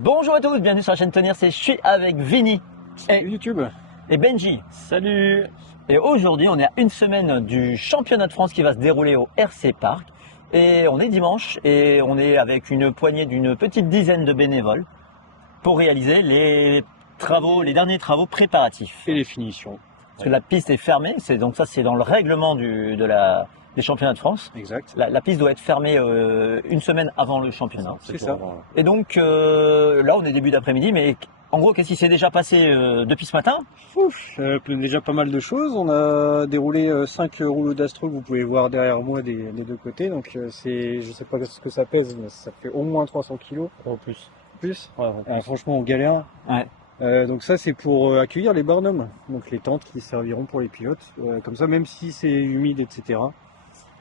Bonjour à tous, bienvenue sur la chaîne Tenir, je suis avec Vinny YouTube et Benji. Salut. Et aujourd'hui on est à une semaine du championnat de France qui va se dérouler au RC Park. Et on est dimanche et on est avec une poignée d'une petite dizaine de bénévoles pour réaliser les derniers travaux préparatifs. Et les finitions. Parce que la piste est fermée, c'est dans le règlement des championnats de France. Exact. La piste doit être fermée une semaine avant le championnat. C'est ça. Et donc là on est début d'après-midi, mais en gros qu'est-ce qui s'est déjà passé depuis ce matin? Déjà pas mal de choses. On a déroulé 5 rouleaux d'astro que vous pouvez voir derrière moi des deux côtés. Donc je sais pas ce que ça pèse, mais ça fait au moins 300 kilos. En plus. Plus. Ouais, Franchement on galère. Ouais. Donc ça c'est pour accueillir les barnums, donc les tentes qui serviront pour les pilotes. Comme ça, même si c'est humide, etc.,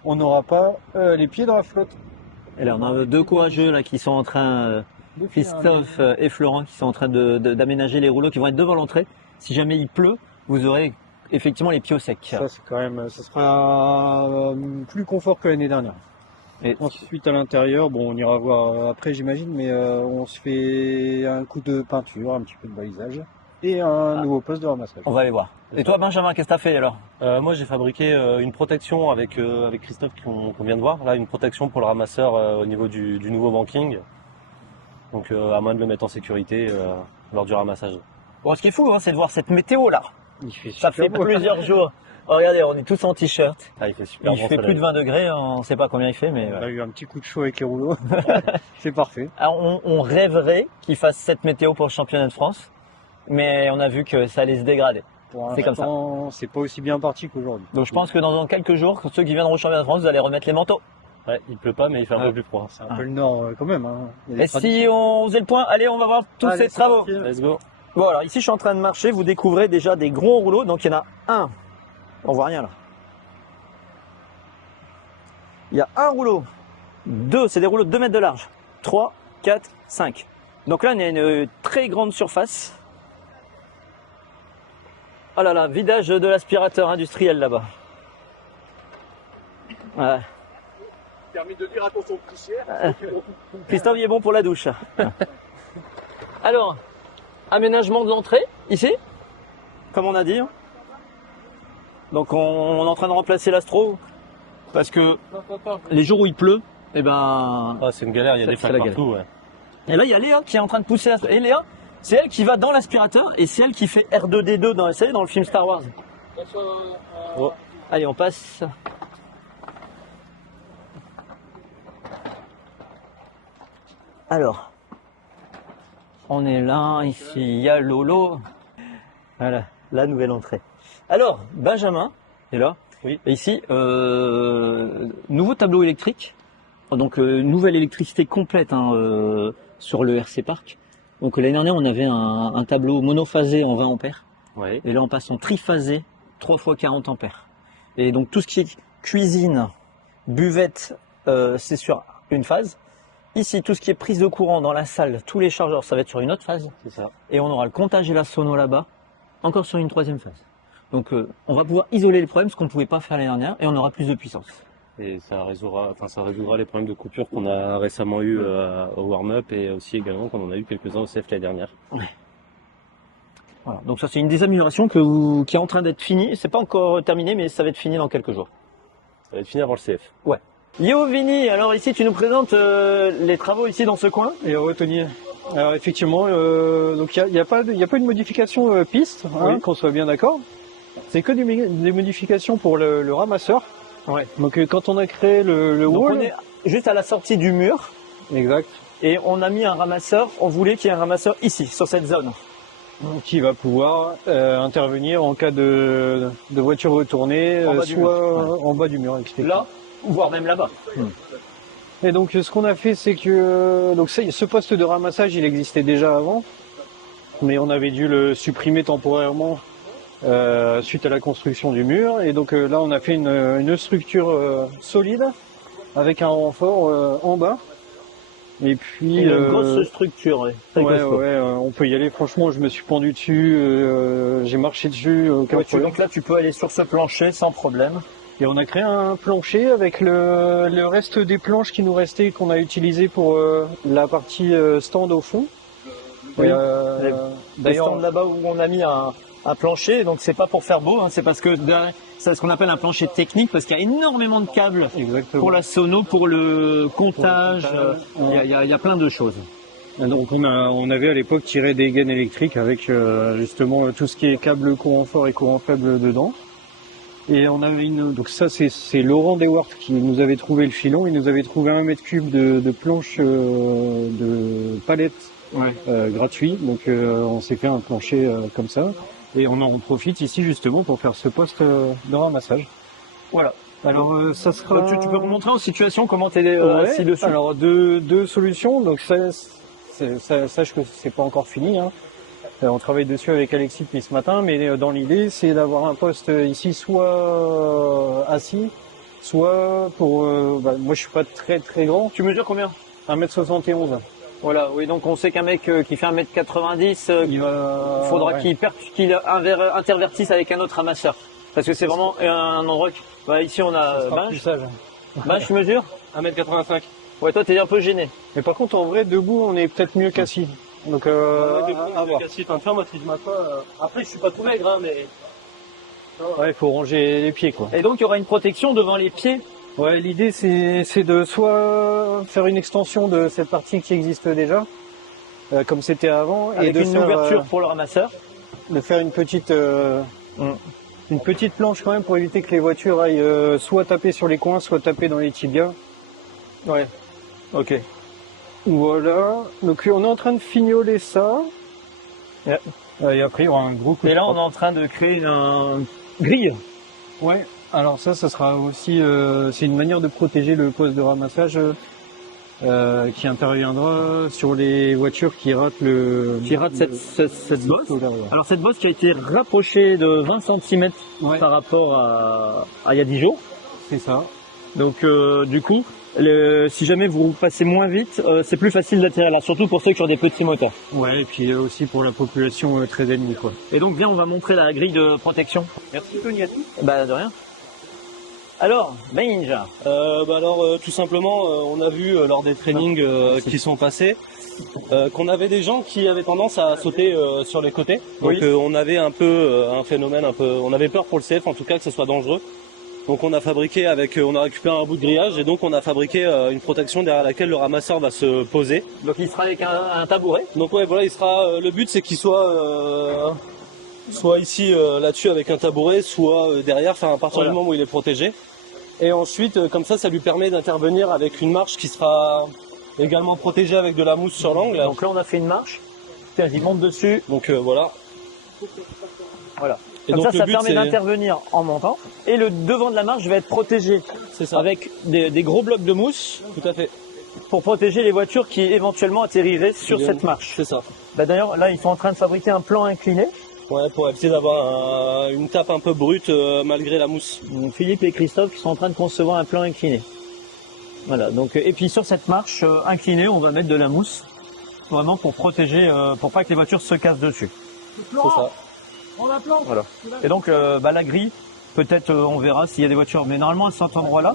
on n'aura pas les pieds dans la flotte. Et là on a deux courageux là qui sont en train, Christophe et Florent, qui sont en train d'aménager les rouleaux qui vont être devant l'entrée. Si jamais il pleut, vous aurez effectivement les pieds au sec. Ça c'est quand même, ça sera plus confort que l'année dernière. Et ensuite à l'intérieur, bon, on ira voir après j'imagine, mais on se fait un coup de peinture, un petit peu de balisage et un nouveau poste de ramassage. on va aller voir. Et toi Benjamin, qu'est-ce que t'as fait alors? Moi j'ai fabriqué une protection avec Christophe qu'on vient de voir, là une protection pour le ramasseur au niveau du nouveau banking. Donc à moins de le mettre en sécurité lors du ramassage. Bon, ce qui est fou, c'est de voir cette météo là. Il fait Ça super fait beau. plusieurs jours. Oh, regardez, on est tous en t-shirt. Ah, il fait super Il bon fait soleil. plus de 20 degrés, on ne sait pas combien il fait, mais On a eu un petit coup de chaud avec les rouleaux. C'est parfait. alors, on rêverait qu'il fasse cette météo pour le championnat de France, mais on a vu que ça allait se dégrader. Pour C'est comme ça. l'instant, c'est pas aussi bien parti qu'aujourd'hui. Donc je pense que dans quelques jours, ceux qui viendront au championnat de France, vous allez remettre les manteaux. Ouais, il pleut pas mais il fait un peu plus froid. C'est un peu le nord quand même. Hein. Il y a des Et si traditions. on faisait le point, allez, on va voir tous Allez, ces c'est travaux. parti. Let's go. Bon, alors ici je suis en train de marcher, vous découvrez déjà des gros rouleaux, donc il y en a un. On voit rien là. Il y a un rouleau, deux, c'est des rouleaux de 2 mètres de large, 3, 4, 5. Donc là, on a une très grande surface. Oh là là, vidage de l'aspirateur industriel là-bas. Ouais. Permis de dire attention aux poussières. Christophe, il est bon pour la douche. Alors, aménagement de l'entrée, ici, comme on a dit. Donc on est en train de remplacer l'astro, parce que les jours où il pleut, eh ben... Ah, c'est une galère, il y a C'est des la flaques galère. partout. Ouais. Et là, il y a Léa qui est en train de pousser l'astro. Et Léa, c'est elle qui va dans l'aspirateur, et c'est elle qui fait R2D2 dans, vous savez, dans le film Star Wars. Oh. Allez, on passe. Alors, on est là, ici, il y a Lolo. Voilà, la nouvelle entrée. Alors, Benjamin est là. Oui. Et ici, nouveau tableau électrique. Donc, nouvelle électricité complète sur le RC Park. Donc, l'année dernière, on avait un tableau monophasé en 20 ampères. Ouais. Et là, on passe en triphasé, 3 fois 40 ampères. Et donc, tout ce qui est cuisine, buvette, c'est sur une phase. Ici, tout ce qui est prise de courant dans la salle, tous les chargeurs, ça va être sur une autre phase. C'est ça. Et on aura le comptage et la sono là-bas, encore sur une 3e phase. Donc, on va pouvoir isoler les problèmes, ce qu'on ne pouvait pas faire l'année dernière, et on aura plus de puissance. Et ça résoudra les problèmes de coupure qu'on a récemment eu au warm-up et aussi également qu'on en a eu quelques-uns au CF l'année dernière. Voilà. Donc ça, c'est une des améliorations qui est en train d'être finie. C'est pas encore terminé, mais ça va être fini dans quelques jours. Ça va être fini avant le CF. Ouais. Yo Vini, alors ici tu nous présentes les travaux ici dans ce coin. Et Tony. Alors effectivement, donc il y a pas une modification piste, hein, Oui. qu'on soit bien d'accord. C'est que des modifications pour le ramasseur. Ouais. Donc quand on a créé le Donc wall, on est juste à la sortie du mur exact, et on a mis un ramasseur. On voulait qu'il y ait un ramasseur ici, sur cette zone. qui va pouvoir intervenir en cas de voiture retournée, En bas du soit mur. en bas du mur. Explique. Là, voire même là-bas. Et donc ce qu'on a fait, c'est que donc ce poste de ramassage, il existait déjà avant, mais on avait dû le supprimer temporairement suite à la construction du mur. Et donc là, on a fait une structure solide avec un renfort en bas. Et puis Une grosse structure, ouais. Très ouais, costaud. on peut y aller. Franchement, je me suis pendu dessus, j'ai marché dessus, aucun Ouais, problème. donc là, tu peux aller sur ce plancher sans problème. Et on a créé un plancher avec le reste des planches qui nous restaient, qu'on a utilisé pour la partie stand au fond. Oui. Et, Les d'ailleurs, stands là-bas où on a mis un plancher, donc c'est pas pour faire beau, hein, c'est parce que derrière, c'est ce qu'on appelle un plancher technique, parce qu'il y a énormément de câbles exactement. pour la sono, pour le comptage, il y a plein de choses. Donc on avait à l'époque tiré des gaines électriques avec justement tout ce qui est câble courant fort et courant faible dedans. Et on avait donc ça c'est Laurent Dewart qui nous avait trouvé le filon. Il nous avait trouvé 1 mètre cube de planche de palette gratuit. Donc on s'est fait un plancher comme ça. Et on en profite ici justement pour faire ce poste de ramassage. Voilà. Alors ça sera. Tu peux remontrer en situation comment tu es Ouais, assis dessus. alors deux solutions. Donc sache que c'est pas encore fini. Hein. On travaille dessus avec Alexis depuis ce matin, mais dans l'idée, c'est d'avoir un poste ici soit assis, soit pour... moi, je suis pas très très grand, Tu mesures combien? 1m71. Voilà, oui, donc on sait qu'un mec qui fait 1m90, Il va... faudra ouais. qu'il intervertisse avec un autre ramasseur. Parce que c'est vraiment un endroit... ici, on Ça a sera plus Binge. sage. Binge, tu mesures? 1m85. Ouais, toi, t'es un peu gêné. Mais par contre, en vrai, debout, on est peut-être mieux qu'assis. Donc, à voir. Moi, si je m'assois, après, je suis pas tout maigre, hein, mais. Ouais, il faut ranger les pieds, quoi. Et donc, il y aura une protection devant les pieds. Ouais, l'idée, c'est de soit faire une extension de cette partie qui existe déjà, comme c'était avant, Avec et de une faire, ouverture pour le ramasseur. de faire une petite planche quand même pour éviter que les voitures aillent soit taper sur les coins, soit taper dans les tibias. Ouais. Ok. Voilà. Donc on est en train de fignoler ça. Yeah. Et après il y aura un gros coup Et de là, on propre. est en train de créer une grille. Ouais. Alors ça sera aussi c'est une manière de protéger le poste de ramassage qui interviendra sur les voitures qui ratent cette bosse. solaire. Alors, cette bosse qui a été rapprochée de 20 cm Ouais, par rapport à il y a 10 jours. c'est ça. Donc, du coup, si jamais vous passez moins vite, c'est plus facile d'atterrir là, surtout pour ceux qui ont des petits moteurs. Ouais, et puis aussi pour la population très ennemie, quoi. Et donc, bien, on va montrer la grille de protection. Merci Tony. Bah, de rien. Alors, Ninja. Tout simplement, on a vu lors des trainings qui sont passés qu'on avait des gens qui avaient tendance à sauter sur les côtés. Donc Oui. on avait un peu un phénomène on avait peur pour le CF en tout cas que ce soit dangereux. Donc on a récupéré un bout de grillage et donc on a fabriqué une protection derrière laquelle le ramasseur va se poser. Donc, il sera avec un tabouret. Donc ouais, voilà, le but c'est qu'il soit ici là-dessus avec un tabouret, soit derrière, enfin à partir Voilà. du moment où il est protégé. Et ensuite, comme ça lui permet d'intervenir avec une marche qui sera également protégée avec de la mousse sur l'angle. Donc là, on a fait une marche. Tiens, il monte dessus. Donc voilà. Voilà. Et Comme donc ça le but permet c'est d'intervenir en montant. Et le devant de la marche va être protégé c'est ça. avec des gros blocs de mousse Tout à fait. pour protéger les voitures qui éventuellement atterriraient sur Bien. cette marche. C'est ça. Bah, d'ailleurs, là, ils sont en train de fabriquer un plan incliné. Ouais, pour essayer d'avoir une tape un peu brute malgré la mousse. Donc, Philippe et Christophe qui sont en train de concevoir un plan incliné. Voilà. Donc, et puis sur cette marche inclinée, on va mettre de la mousse, vraiment pour protéger, pour pas que les voitures se cassent dessus. C'est ça. Voilà. Et donc, la grille, peut-être, on verra s'il y a des voitures, mais normalement à cet endroit-là,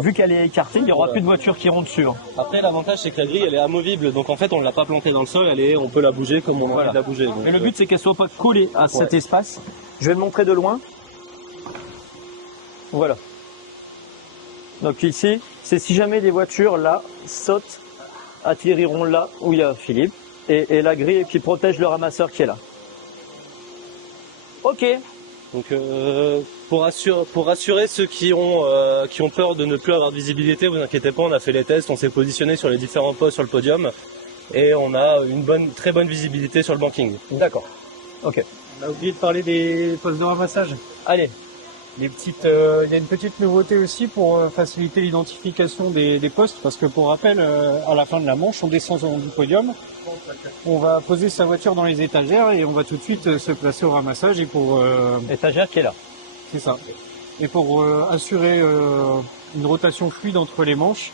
vu qu'elle est écartée, il y aura plus de voitures qui iront dessus. Hein. Après l'avantage c'est que la grille elle est amovible, donc en fait on ne l'a pas plantée dans le sol, on peut la bouger comme on a Voilà. envie de la bouger. Donc, Mais le but, c'est qu'elle soit pas collée à cet Ouais. espace. Je vais le montrer de loin. Voilà. Donc ici, c'est si jamais les voitures là sautent, atterriront là où il y a Philippe et la grille qui protège le ramasseur qui est là. Ok. Donc pour rassurer ceux qui ont peur de ne plus avoir de visibilité, vous inquiétez pas, on a fait les tests, on s'est positionné sur les différents postes sur le podium et on a très bonne visibilité sur le banking. D'accord. Ok. On a oublié de parler des postes de ramassage. Allez. Il y a une petite nouveauté aussi pour faciliter l'identification des postes, parce que pour rappel, à la fin de la manche, on descend du podium, on va poser sa voiture dans les étagères et on va tout de suite se placer au ramassage. Et pour Étagère qui est là. c'est ça. Et pour assurer une rotation fluide entre les manches,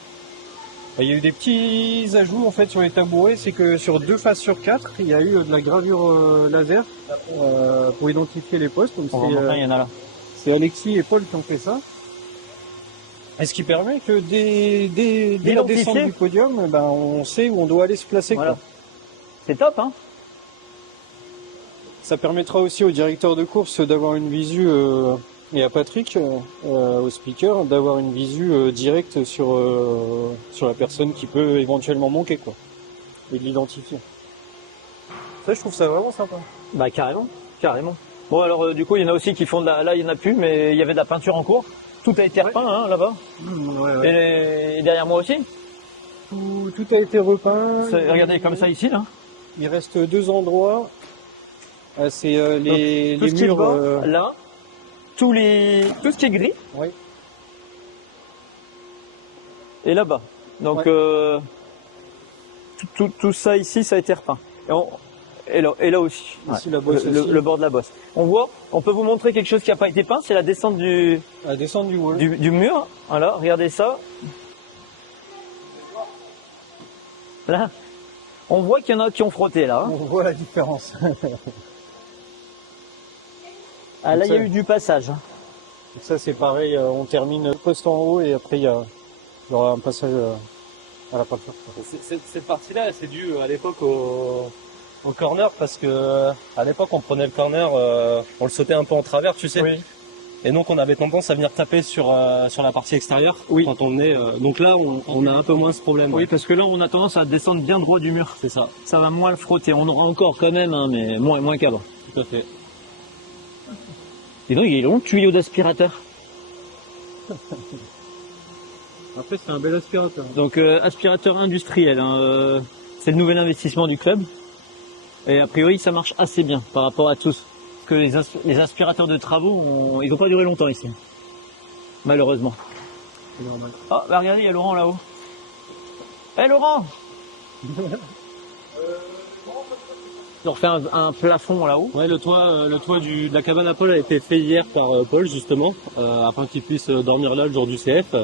il y a eu des petits ajouts en fait sur les tabourets. C'est que sur 2 faces sur 4, il y a eu de la gravure laser pour identifier les postes. Donc On va montrer, il y en a là. c'est Alexis et Paul qui ont fait ça. Et ce qui permet que dès la D'identifier. descente du podium, on sait où on doit aller se placer. Voilà. Quoi. C'est top, hein. Ça permettra aussi au directeur de course d'avoir une visu, et à Patrick, au speaker, d'avoir une visu directe sur la personne qui peut éventuellement manquer, quoi. Et de l'identifier. Ça, je trouve ça vraiment sympa. Bah carrément, carrément. Bon alors du coup il y en a aussi qui font de la... Là il n'y en a plus mais il y avait de la peinture en cours. Tout a été repeint hein, là-bas. Et derrière moi aussi. Tout a été repeint. Regardez comme ça ici là. Il reste 2 endroits. C'est les tout ce qui est murs. bord, là. Tout ce qui est gris. Oui. Et là-bas. Donc tout ça ici ça a été repeint. Et là aussi. Ici, la bosse aussi. Le bord de la bosse. On peut vous montrer quelque chose qui n'a pas été peint, c'est la descente La descente du wall. du mur. Voilà, regardez ça. Là, on voit qu'il y en a qui ont frotté là. On voit la différence. Ah là, il y a eu du passage. Donc ça c'est pareil, on termine le poste en haut et après il y aura un passage à la peinture. Cette partie-là, c'est dû à l'époque au corner parce que à l'époque on prenait le corner, on le sautait un peu en travers, tu sais. Oui. Et donc on avait tendance à venir taper sur la partie extérieure quand on venait. Donc là, on a un peu moins ce problème. Oui, parce que là, on a tendance à descendre bien droit du mur. C'est ça. Ça va moins le frotter. On aura encore quand même, hein, mais moins qu'avant. Tout à fait. Et donc, il est long le tuyau d'aspirateur. Après c'est un bel aspirateur. Donc, aspirateur industriel. Hein, c'est le nouvel investissement du club. Et a priori, ça marche assez bien par rapport à tous. Parce que les aspirateurs de travaux, ils n'ont pas duré longtemps ici. Malheureusement. C'est normal. Ah, bah regardez, il y a Laurent là-haut. Hé Laurent Ils ont refait un plafond là-haut. Ouais, le toit de la cabane à Paul a été fait hier par Paul justement, afin qu'il puisse dormir là le jour du CF,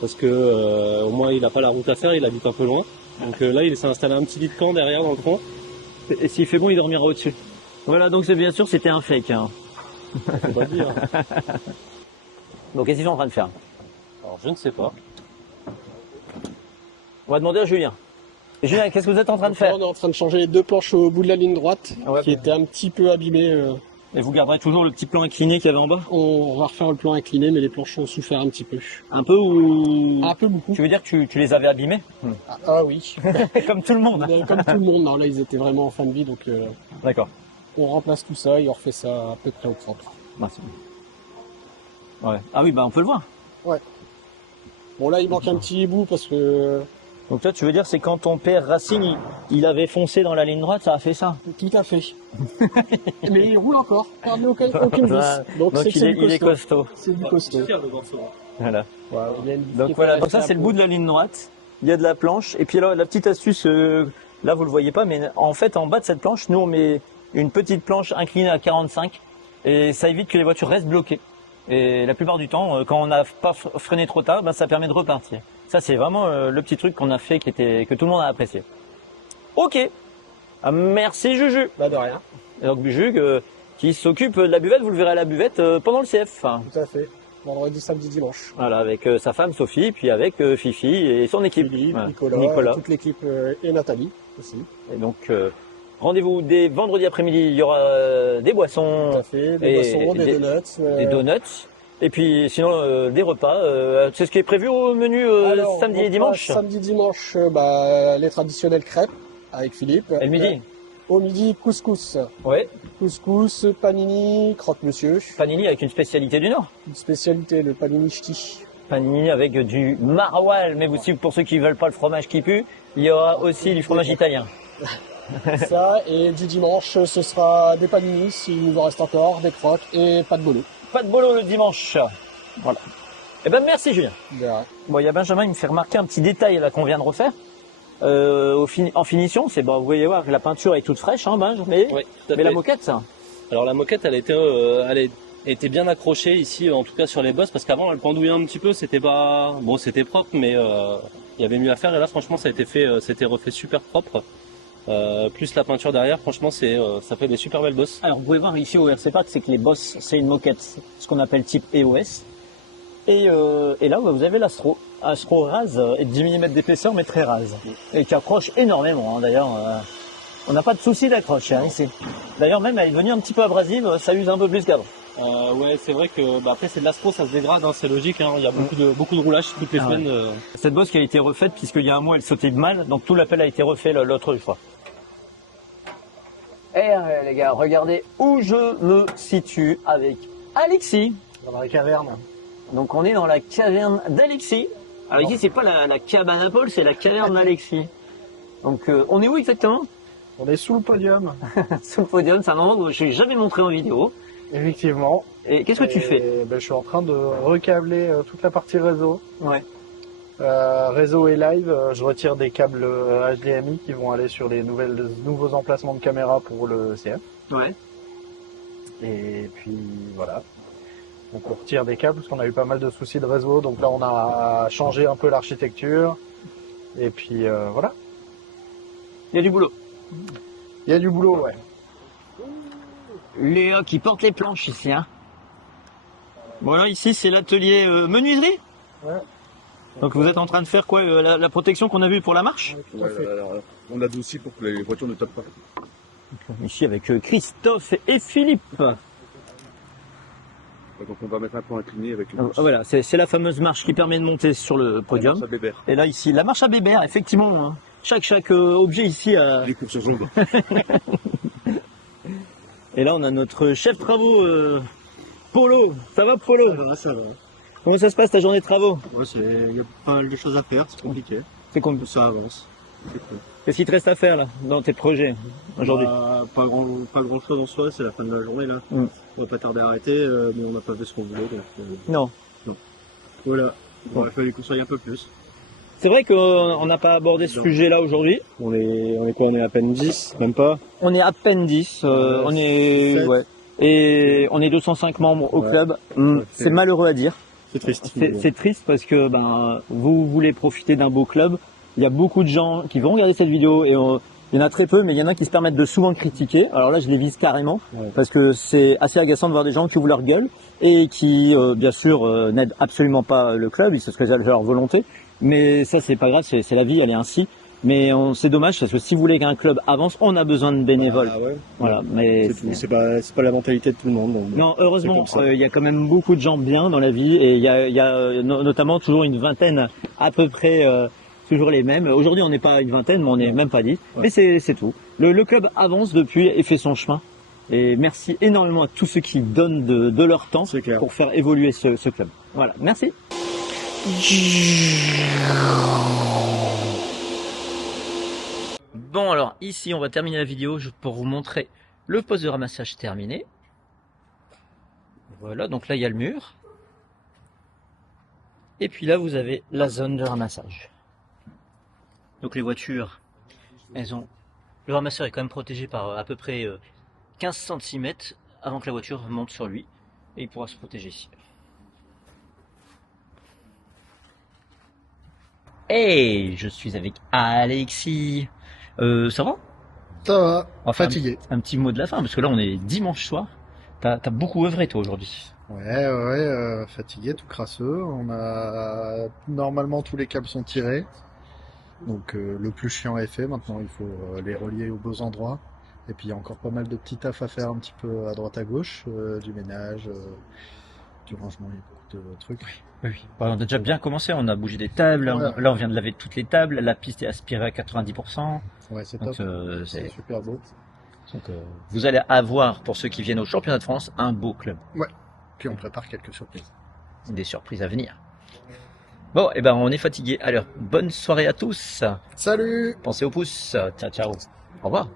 parce que au moins il n'a pas la route à faire, il habite un peu loin. Donc là, il s'est installé un petit lit de camp derrière dans le fond. Et s'il fait bon, il dormira au-dessus. Voilà, donc c'est bien sûr, c'était un fake. Hein. Faut pas le dire. Donc qu'est-ce qu'ils sont en train de faire? Alors je ne sais pas. On va demander à Julien. Et Julien, qu'est-ce que vous êtes en train de faire? On est en train de changer les 2 planches au bout de la ligne droite, Ouais, qui étaient un petit peu abîmées. Et vous garderez toujours le petit plan incliné qu'il y avait en bas? On va refaire le plan incliné, mais les planches ont souffert un petit peu. Un peu ou... Un peu beaucoup. Tu veux dire que tu les avais abîmés? Ah oui. Comme tout le monde. Comme tout le monde, non, là ils étaient vraiment en fin de vie, donc D'accord. on remplace tout ça et on refait ça à peu près au propre. Bah, c'est bon. Ouais. Ah oui, bah on peut le voir. Bon là il manque un petit bout parce que... Donc là, tu veux dire, c'est quand ton père Racing, il avait foncé dans la ligne droite, ça a fait ça? Tout à fait. Mais il roule encore, pas aucune vis. Donc c'est que il est costaud. C'est du costaud. Voilà. Voilà, il y a une vis qui Donc est voilà, pas donc ça restée c'est un le peu. bout de la ligne droite. Il y a de la planche. Et puis là, la petite astuce, là vous le voyez pas, mais en fait en bas de cette planche, nous on met une petite planche inclinée à 45 et ça évite que les voitures restent bloquées. Et la plupart du temps, quand on n'a pas freiné trop tard, ben, ça permet de repartir. Ça c'est vraiment le petit truc qu'on a fait que tout le monde a apprécié. Ok. Ah, merci Juju. Bah de rien, Et donc Juju qui s'occupe de la buvette, vous le verrez à la buvette pendant le CF. tout à fait. Vendredi, samedi, dimanche. Voilà, avec sa femme Sophie, puis avec Fifi et son équipe. Philippe, Voilà. Nicolas, toute l'équipe et Nathalie aussi. Et donc, rendez-vous dès vendredi après-midi, il y aura des boissons, Tout à fait, des Et boissons, des donuts. des donuts, et puis sinon des repas. C'est ce qui est prévu au menu Alors, samedi et repas dimanche. Samedi, dimanche, les traditionnelles crêpes avec Philippe. Et le midi. Au midi, couscous. Ouais, Couscous, panini, croque-monsieur. panini avec une spécialité du Nord. Une spécialité, le panini ch'ti. Panini avec du maroilles, mais aussi pour ceux qui veulent pas le fromage qui pue, il y aura aussi du fromage italien. Ça, et du dimanche, ce sera des panini, s'il nous en reste encore, des croques et pas de bolo. Pas de bolo le dimanche. Voilà. Eh ben merci Julien. De rien. Bon, il y a Benjamin, il me fait remarquer un petit détail là qu'on vient de refaire. En finition, c'est bon, vous voyez voir que la peinture est toute fraîche, hein, Benj, mais Oui, tout à la fait. moquette, ça. Alors la moquette, elle était bien accrochée ici, en tout cas sur les bosses, parce qu'avant elle pendouillait un petit peu, c'était pas, bon, c'était propre, mais il y avait mieux à faire. Et là, franchement, ça a été fait, c'était refait super propre. Plus la peinture derrière, franchement, ça fait des super belles bosses. Alors, vous pouvez voir ici au RC Park, c'est que les bosses, c'est une moquette, ce qu'on appelle type EOS. Et là, vous avez l'Astro. Astro rase et 10 mm d'épaisseur, mais très rase. Et qui accroche énormément, hein, d'ailleurs. On n'a pas de souci d'accroche hein, ici. D'ailleurs même elle est devenue un petit peu abrasive, ça use un peu plus qu'avant. Ouais, c'est vrai que après c'est de l'astro, ça se dégrade, hein, c'est logique. Hein, il y a beaucoup de roulage toutes les semaines. Cette bosse qui a été refaite puisqu'il y a un mois elle sautait de mal, donc tout l'appel a été refait l'autre fois. Et les gars, regardez où je me situe avec Alexis. Dans la caverne. Donc on est dans la caverne d'Alexis. Alors ici c'est pas la cabane à Paul, c'est la caverne d'Alexis. Donc on est où exactement? On est sous le podium. Sous le podium, c'est un endroit que je n'ai jamais montré en vidéo. Effectivement. Et qu'est-ce que tu fais? Je suis en train de recabler toute la partie réseau. Ouais. Réseau et live, je retire des câbles HDMI qui vont aller sur les nouveaux emplacements de caméra pour le CF. Ouais. Et puis voilà. Donc on retire des câbles parce qu'on a eu pas mal de soucis de réseau. Donc là on a changé un peu l'architecture. Et puis voilà. Il y a du boulot. Il y a du boulot, ouais. Léa qui porte les planches ici. Hein. Voilà, ici c'est l'atelier menuiserie. Ouais. Donc vous êtes en train de faire quoi? La protection qu'on a vue pour la marche? Tout à fait. Alors, on adoucit pour que les voitures ne tapent pas. Ici avec Christophe et Philippe. Donc on va mettre un peu incliné avec une Voilà, c'est la fameuse marche qui permet de monter sur le podium. Bébert. Et là ici, la marche à Bébert, effectivement. Hein. Chaque objet ici a... Les courses jaunes. Et là on a notre chef travaux, Polo. Ça va Polo? Ça va. Comment ça se passe ta journée de travaux? Ouais, il y a pas mal de choses à faire, c'est compliqué. C'est cool. Ça avance. Qu'est-ce qu'il te reste à faire là, dans tes projets aujourd'hui? Pas grand chose en soi, c'est la fin de la journée là. Mm. On va pas tarder à arrêter, mais on n'a pas fait ce qu'on voulait. Donc, Non. voilà, Bon. il fallait qu'on soit un peu plus. C'est vrai qu'on n'a pas abordé ce sujet-là aujourd'hui. On est quoi? On est à peine 10, même pas. On est à peine 10, on est... 7. Ouais. Et on est 205 membres au Ouais. club. Ouais, C'est malheureux à dire. C'est triste. C'est triste parce que vous voulez profiter d'un beau club. Il y a beaucoup de gens qui vont regarder cette vidéo et il y en a très peu, mais il y en a qui se permettent de souvent critiquer. Alors là, je les vise carrément parce que c'est assez agaçant de voir des gens qui ouvrent leur gueule et qui, bien sûr, n'aident absolument pas le club. Ils se réalisent leur volonté. Mais ça, c'est pas grave, c'est la vie, elle est ainsi. Mais c'est dommage parce que si vous voulez qu'un club avance, on a besoin de bénévoles. Ah ouais. Voilà, mais C'est pas la mentalité de tout le monde. Donc. non, heureusement, C'est comme ça. il y a quand même beaucoup de gens bien dans la vie et il y a notamment toujours une vingtaine à peu près, toujours les mêmes. Aujourd'hui, on n'est pas une vingtaine, mais on n'est même pas 10. Mais c'est tout. Le club avance depuis et fait son chemin. Et merci énormément à tous ceux qui donnent de leur temps C'est clair. pour faire évoluer ce club. Voilà, merci. Bon alors ici on va terminer la vidéo pour vous montrer le poste de ramassage terminé. Voilà, donc là il y a le mur. Et puis là vous avez la zone de ramassage. Donc les voitures, elles ont... Le ramasseur est quand même protégé par à peu près 15 cm avant que la voiture monte sur lui. Et il pourra se protéger ici. Hey, je suis avec Alexis. Ça va? Ça va, On va faire fatigué. un petit mot de la fin, parce que là on est dimanche soir. T'as beaucoup œuvré toi aujourd'hui. Ouais, fatigué, tout crasseux. On a normalement tous les câbles sont tirés. Donc le plus chiant est fait. Maintenant il faut les relier aux beaux endroits. Et puis il y a encore pas mal de petits taf à faire un petit peu à droite à gauche, du ménage, du rangement, il y a beaucoup de trucs. Oui. On a déjà bien commencé, on a bougé des tables, là on vient de laver toutes les tables, la piste est aspirée à 90%. Ouais, c'est Donc, top. c'est C'est super beau. donc, vous allez avoir, pour ceux qui viennent au championnat de France, un beau club. Puis on prépare quelques surprises. Des surprises à venir. Bon, et ben on est fatigué. Alors, bonne soirée à tous. Salut! Pensez au pouce. Ciao, ciao. Au revoir.